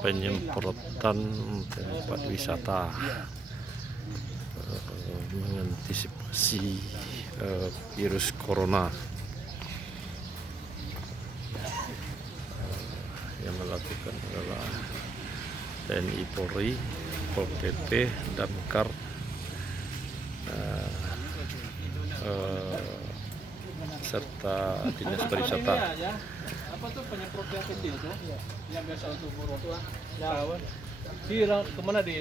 penyemprotan tempat wisata mengantisipasi virus corona. Yang melakukan adalah TNI Polri, Pol PP, Damkar, serta Dinas Pariwisata. Apa tuh penyemprot yang kecil tuh? Yang biasa untuk merokok. Kemana di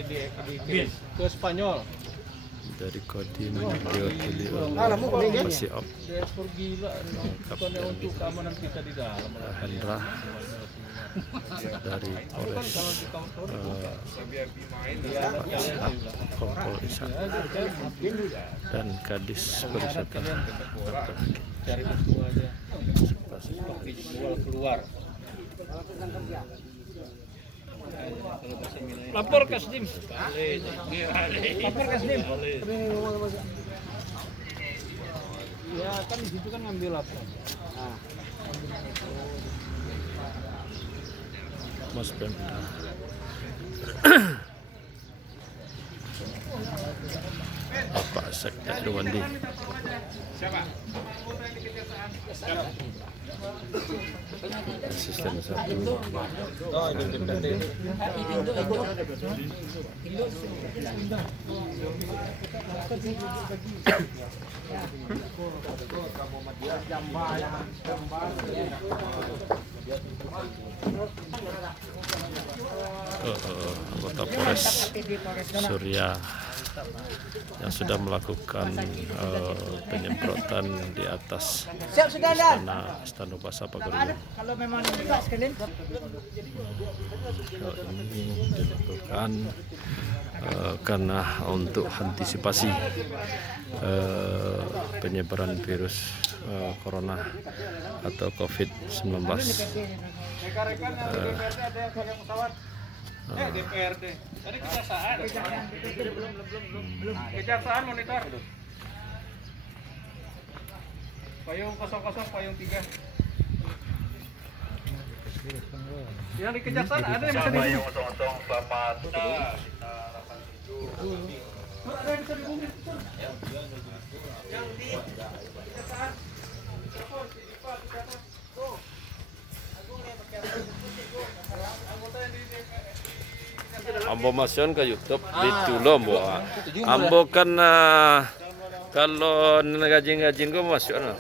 ke Spanyol? Dari Kodim diwakili oleh Masiop Ekspor gila, bukannya untuk keamanan kita di dalam. Hendra dari Polres Pak Ishak, Kompol Ishak, dan Kadis Pariwisata Cari itu aja. Keluar. Lapor ke SDIM. Lapor ke SDIM. Ya kan di situ kan ngambil lapor. Mas Pemda. Bapak Sekda Irwandi. Asisten 1. Anggota Polres Surya yang sudah melakukan penyemprotan di atas Istana Upasa Paguyuban. Kalau memang tidak sekalian. Ini dilakukan karena untuk antisipasi penyebaran virus corona atau COVID-19. DPRD. Tadi kejaksaan. Kejaksaan monitor. Payung 00, payung 3. Yang di kejaksaan ada yang bisa payung 00 selamat kita 87. Ada yang bisa dihubungi. Yang di kejaksaan. Ambo masukan ke YouTube itu loh, Ambo kan kalau ngajin gue masukkan.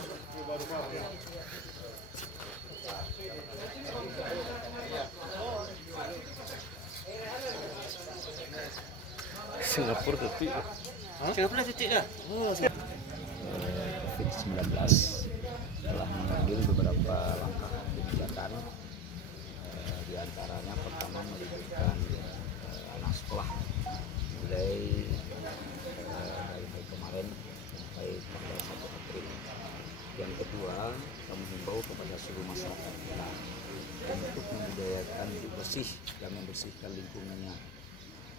Singapura tapi Singapura titik dah. COVID-19 telah mengambil beberapa langkah kebijakan, diantaranya pertama melibatkan anak sekolah mulai dari hari kemarin sampai tanggal 1 April. Yang kedua, kami himbau kepada seluruh masyarakat kita untuk membudayakan hidup bersih dan membersihkan lingkungannya.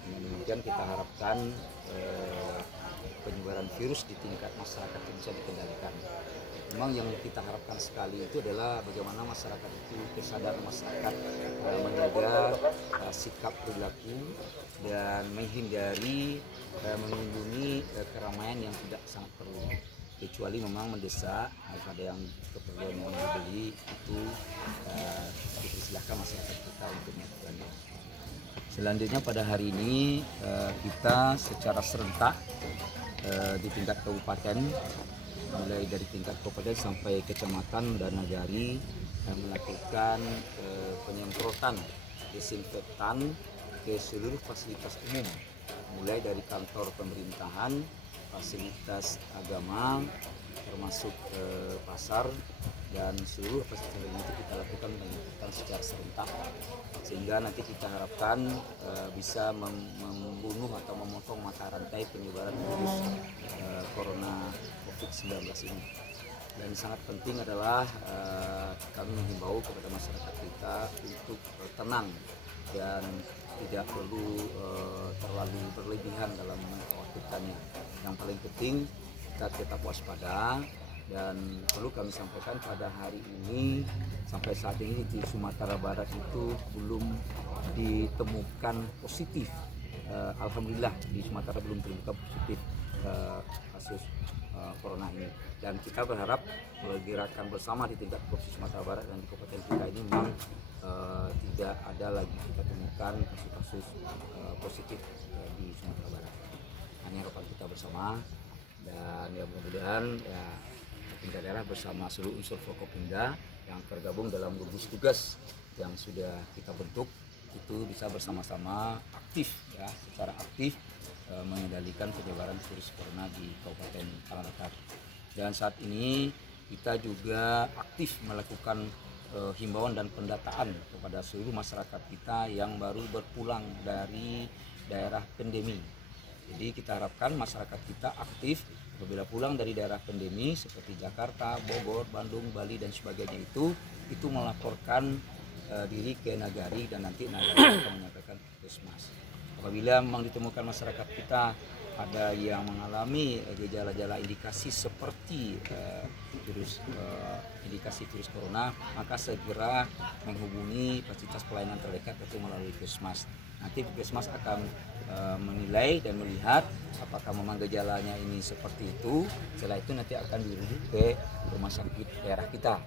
Dengan demikian kita harapkan penyebaran virus di tingkat masyarakat itu bisa dikendalikan. Memang yang kita harapkan sekali itu adalah bagaimana masyarakat itu kesadaran masyarakat menjaga sikap perilaku dan menghindari mengunjungi keramaian yang tidak sangat perlu, kecuali memang mendesak ada yang keperluan yang dibeli itu dipersilahkan masyarakat kita untuk melakukannya. Selanjutnya pada hari ini kita secara serentak di tingkat kabupaten, mulai dari tingkat kabupaten sampai kecamatan dan nagari melakukan penyemprotan desinfektan ke seluruh fasilitas umum, mulai dari kantor pemerintahan, fasilitas agama, termasuk pasar, dan seluruh fasilitas itu kita lakukan penyemprotan secara serentak, sehingga nanti kita harapkan bisa membunuh atau memotong mata rantai penyebaran virus corona COVID-19 ini. Dan sangat penting adalah kami menghimbau kepada masyarakat kita untuk tenang dan tidak perlu terlalu berlebihan dalam mengkhawatirkannya. Yang paling penting kita tetap waspada Dan perlu kami sampaikan pada hari ini sampai saat ini di Sumatera Barat itu belum ditemukan positif. Alhamdulillah di Sumatera belum ditemukan positif kasus corona ini. Dan kita berharap gerakan bersama di tingkat Provinsi Sumatera Barat dan di kabupaten kita ini memang tidak ada lagi kita temukan kasus-kasus positif di Sumatera Barat. Ini harapan kita bersama, dan ya mudah-mudahan ya pemerintah daerah bersama seluruh unsur Forkopimda yang tergabung dalam gugus tugas yang sudah kita bentuk itu bisa bersama-sama aktif ya, secara aktif mengendalikan penyebaran virus corona di Kabupaten Tanah. Dan saat ini kita juga aktif melakukan himbauan dan pendataan kepada seluruh masyarakat kita yang baru berpulang dari daerah pandemi. Jadi kita harapkan masyarakat kita aktif apabila pulang dari daerah pandemi seperti Jakarta, Bogor, Bandung, Bali dan sebagainya itu melaporkan diri ke Nagari, dan nanti Nagari akan menyampaikan ke Puskesmas. Apabila memang ditemukan masyarakat kita ada yang mengalami gejala-gejala indikasi seperti indikasi virus corona, maka segera menghubungi fasilitas pelayanan terdekat yaitu melalui Puskesmas. Nanti Puskesmas akan menilai dan melihat apakah memang gejalanya ini seperti itu. Setelah itu nanti akan dirujuk ke rumah sakit daerah kita.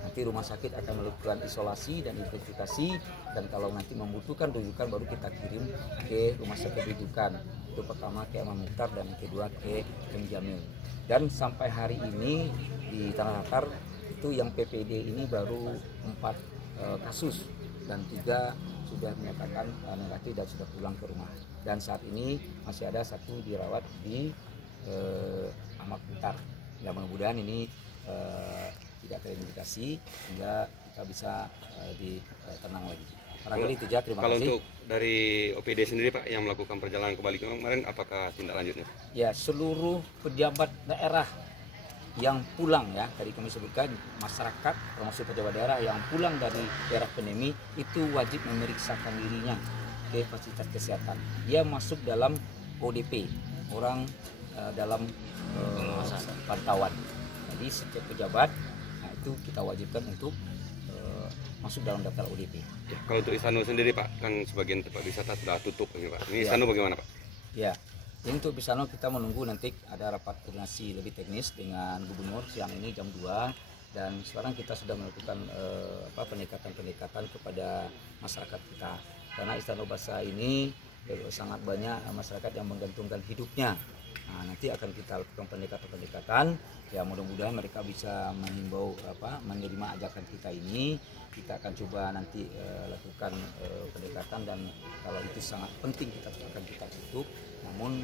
Nanti rumah sakit akan melakukan isolasi dan identifikasi, dan kalau nanti membutuhkan rujukan baru kita kirim ke rumah sakit rujukan. Itu pertama ke Imam Mukhtar dan yang kedua ke M Jamil. Dan sampai hari ini di Tanah Datar itu yang PPD ini baru 4 kasus dan 3 sudah menyatakan negatif dan sudah pulang ke rumah. Dan saat ini masih ada 1 dirawat di Ahmad Mukhtar. Ya mudah-mudahan ini tidak terindikasi sehingga kita bisa tenang lagi. Barangkali itu aja, terima Kalau kasih. untuk dari OPD sendiri Pak yang melakukan perjalanan ke Bali kemarin, apakah tindak lanjutnya? Ya, seluruh pejabat daerah yang pulang ya, tadi kami sebutkan masyarakat termasuk pejabat daerah yang pulang dari daerah pandemi itu wajib memeriksakan dirinya ke fasilitas kesehatan. Dia masuk dalam ODP, orang dalam pantauan. Jadi setiap pejabat itu kita wajibkan untuk masuk dalam daftar ODP. Kalau untuk Ihsanul sendiri Pak, kan sebagian tempat wisata sudah tutup ini Pak. Ini Ya. Ihsanul bagaimana Pak? Ya, jadi untuk Ihsanul kita menunggu nanti ada rapat koordinasi lebih teknis dengan Gubernur siang ini jam 2, dan sekarang kita sudah melakukan pendekatan kepada masyarakat kita. Karena Ihsanul Basa ini sangat banyak masyarakat yang menggantungkan hidupnya. Nah, nanti akan kita lakukan pendekatan ya, mudah-mudahan mereka bisa menerima ajakan kita ini. Kita akan coba nanti lakukan pendekatan, dan kalau itu sangat penting kita akan kita tutup, namun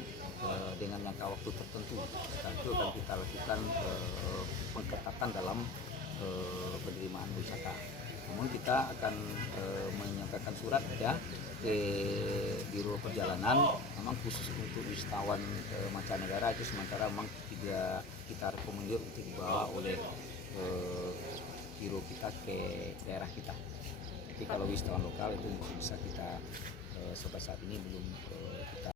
dengan jangka waktu tertentu. Dan itu akan kita lakukan pengetatan dalam penerimaan wisata. Namun kita akan menyampaikan surat ya ke Biro Perjalanan, memang khusus untuk wisatawan mancanegara itu sementara memang tidak kita rekomendir untuk dibawa oleh biro kita ke daerah kita. Tapi kalau wisatawan lokal itu bisa kita sampai saat ini belum kita